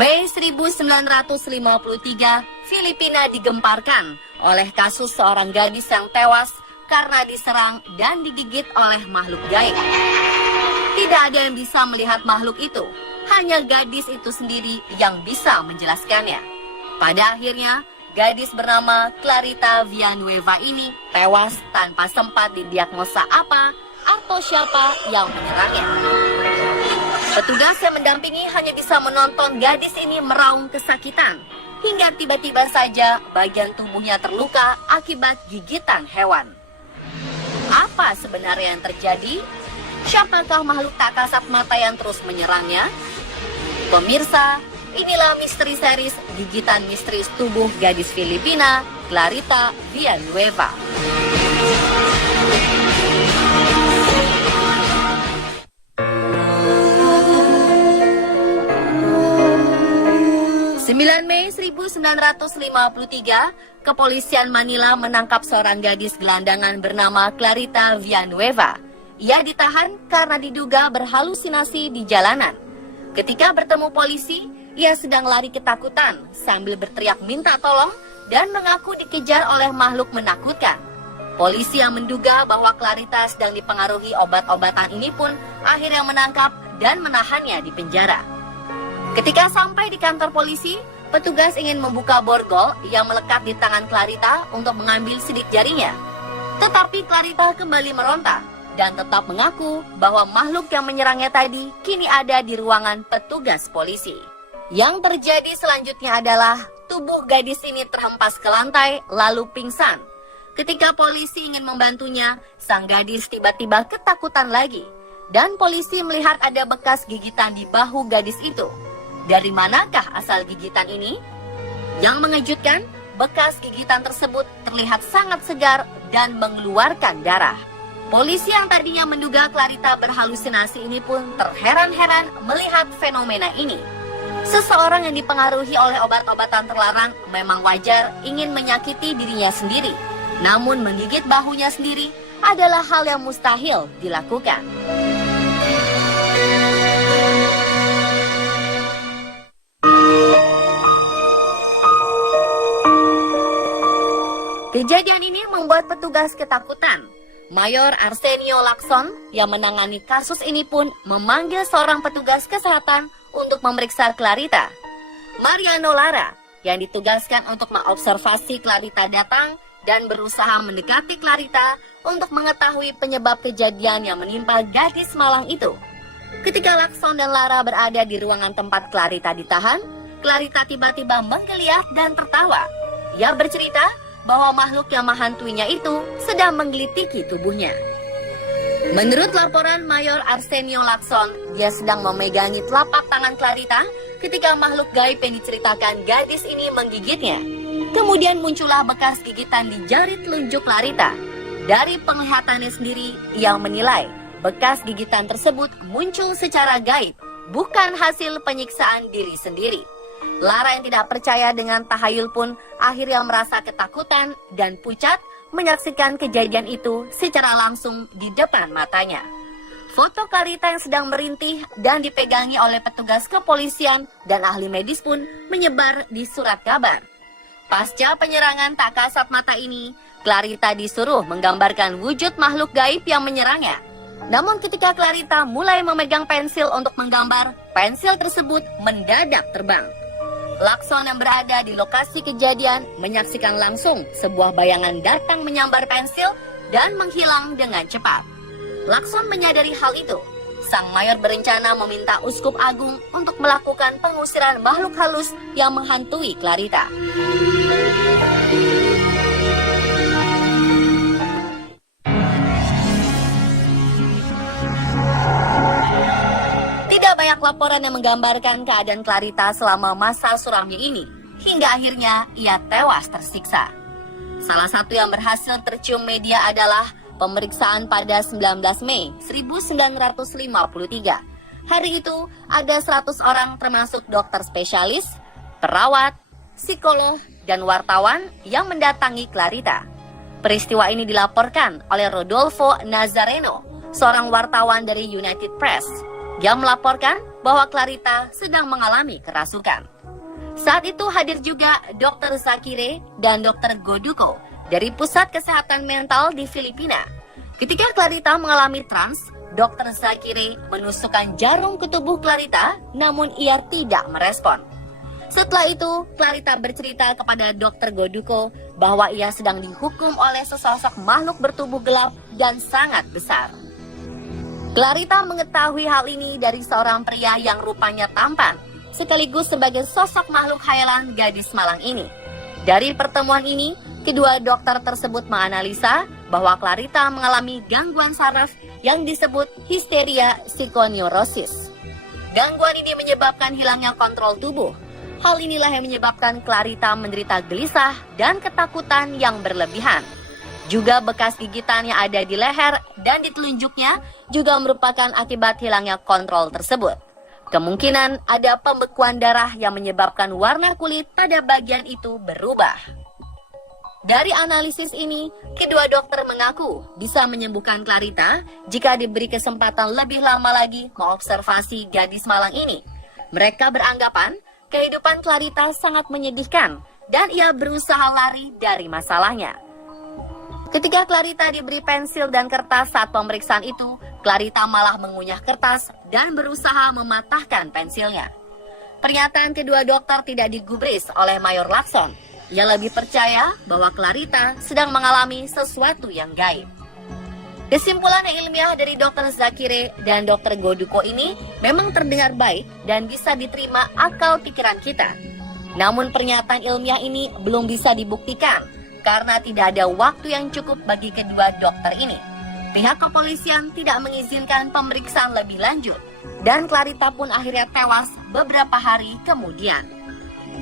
Mei 1953, Filipina digemparkan oleh kasus seorang gadis yang tewas karena diserang dan digigit oleh makhluk gaib. Tidak ada yang bisa melihat makhluk itu, hanya gadis itu sendiri yang bisa menjelaskannya. Pada akhirnya, gadis bernama Clarita Villanueva ini tewas tanpa sempat didiagnosa apa atau siapa yang menyerangnya. Petugas yang mendampingi hanya bisa menonton gadis ini meraung kesakitan, hingga tiba-tiba saja bagian tubuhnya terluka akibat gigitan hewan. Apa sebenarnya yang terjadi? Siapakah makhluk tak kasat mata yang terus menyerangnya? Pemirsa, inilah misteri series Gigitan Misterius Tubuh Gadis Filipina, Clarita Villanueva. Mei 1953, kepolisian Manila menangkap seorang gadis gelandangan bernama Clarita Villanueva. Ia ditahan karena diduga berhalusinasi di jalanan. Ketika bertemu polisi, ia sedang lari ketakutan sambil berteriak minta tolong dan mengaku dikejar oleh makhluk menakutkan. Polisi yang menduga bahwa Clarita sedang dipengaruhi obat-obatan ini pun akhirnya menangkap dan menahannya di penjara. Ketika sampai di kantor polisi, petugas ingin membuka borgol yang melekat di tangan Clarita untuk mengambil sidik jarinya. Tetapi Clarita kembali meronta dan tetap mengaku bahwa makhluk yang menyerangnya tadi kini ada di ruangan petugas polisi. Yang terjadi selanjutnya adalah tubuh gadis ini terhempas ke lantai lalu pingsan. Ketika polisi ingin membantunya, sang gadis tiba-tiba ketakutan lagi. Dan polisi melihat ada bekas gigitan di bahu gadis itu. Dari manakah asal gigitan ini? Yang mengejutkan, bekas gigitan tersebut terlihat sangat segar dan mengeluarkan darah. Polisi yang tadinya menduga Clarita berhalusinasi ini pun terheran-heran melihat fenomena ini. Seseorang yang dipengaruhi oleh obat-obatan terlarang memang wajar ingin menyakiti dirinya sendiri. Namun menggigit bahunya sendiri adalah hal yang mustahil dilakukan. Kejadian ini membuat petugas ketakutan. Mayor Arsenio Lacson yang menangani kasus ini pun memanggil seorang petugas kesehatan untuk memeriksa Clarita. Mariano Lara yang ditugaskan untuk mengobservasi Clarita datang dan berusaha mendekati Clarita untuk mengetahui penyebab kejadian yang menimpa gadis malang itu. Ketika Lacson dan Lara berada di ruangan tempat Clarita ditahan, Clarita tiba-tiba menggeliat dan tertawa. Ia bercerita bahwa makhluk yang menghantuinya itu sedang menggelitiki tubuhnya. Menurut laporan Mayor Arsenio Lacson, dia sedang memegangi telapak tangan Clarita ketika makhluk gaib yang diceritakan gadis ini menggigitnya. Kemudian muncullah bekas gigitan di jari telunjuk Clarita. Dari penglihatannya sendiri, ia menilai bekas gigitan tersebut muncul secara gaib, bukan hasil penyiksaan diri sendiri. Lara yang tidak percaya dengan tahayul pun akhirnya merasa ketakutan dan pucat menyaksikan kejadian itu secara langsung di depan matanya. Foto Clarita yang sedang merintih dan dipegangi oleh petugas kepolisian dan ahli medis pun menyebar di surat kabar. Pasca penyerangan tak kasat mata ini, Clarita disuruh menggambarkan wujud makhluk gaib yang menyerangnya. Namun ketika Clarita mulai memegang pensil untuk menggambar, pensil tersebut mendadak terbang. Lacson yang berada di lokasi kejadian menyaksikan langsung sebuah bayangan datang menyambar pensil dan menghilang dengan cepat. Lacson menyadari hal itu. Sang mayor berencana meminta uskup agung untuk melakukan pengusiran makhluk halus yang menghantui Clarita. Tidak banyak laporan yang menggambarkan keadaan Clarita selama masa suramnya ini, hingga akhirnya ia tewas tersiksa. Salah satu yang berhasil tercium media adalah pemeriksaan pada 19 Mei 1953. Hari itu ada 100 orang termasuk dokter spesialis, perawat, psikolog, dan wartawan yang mendatangi Clarita. Peristiwa ini dilaporkan oleh Rodolfo Nazareno, seorang wartawan dari United Press. yang melaporkan bahwa Clarita sedang mengalami kerasukan. Saat itu hadir juga Dr. Zakire dan Dr. Goduko dari Pusat Kesehatan Mental di Filipina. Ketika Clarita mengalami trans, Dr. Zakire menusukkan jarum ke tubuh Clarita, namun ia tidak merespon. Setelah itu, Clarita bercerita kepada Dr. Goduko bahwa ia sedang dihukum oleh sesosok makhluk bertubuh gelap dan sangat besar. Clarita mengetahui hal ini dari seorang pria yang rupanya tampan, sekaligus sebagai sosok makhluk khayalan gadis malang ini. Dari pertemuan ini, kedua dokter tersebut menganalisa bahwa Clarita mengalami gangguan saraf yang disebut histeria psikoneurosis. Gangguan ini menyebabkan hilangnya kontrol tubuh. Hal inilah yang menyebabkan Clarita menderita gelisah dan ketakutan yang berlebihan. Juga bekas gigitan yang ada di leher dan di telunjuknya juga merupakan akibat hilangnya kontrol tersebut. Kemungkinan ada pembekuan darah yang menyebabkan warna kulit pada bagian itu berubah. Dari analisis ini, kedua dokter mengaku bisa menyembuhkan Clarita jika diberi kesempatan lebih lama lagi mengobservasi gadis malang ini. Mereka beranggapan kehidupan Clarita sangat menyedihkan dan ia berusaha lari dari masalahnya. Ketika Clarita diberi pensil dan kertas saat pemeriksaan itu, Clarita malah mengunyah kertas dan berusaha mematahkan pensilnya. Pernyataan kedua dokter tidak digubris oleh Mayor Lacson. Ia lebih percaya bahwa Clarita sedang mengalami sesuatu yang gaib. Kesimpulan yang ilmiah dari Dr. Zakire dan Dr. Goduko ini memang terdengar baik dan bisa diterima akal pikiran kita. Namun pernyataan ilmiah ini belum bisa dibuktikan karena tidak ada waktu yang cukup bagi kedua dokter ini. Pihak kepolisian tidak mengizinkan pemeriksaan lebih lanjut dan Clarita pun akhirnya tewas beberapa hari kemudian.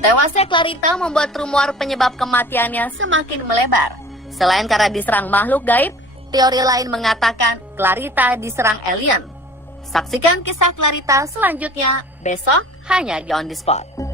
Tewasnya Clarita membuat rumor penyebab kematiannya semakin melebar. Selain karena diserang makhluk gaib, teori lain mengatakan Clarita diserang alien. Saksikan kisah Clarita selanjutnya besok hanya di On The Spot.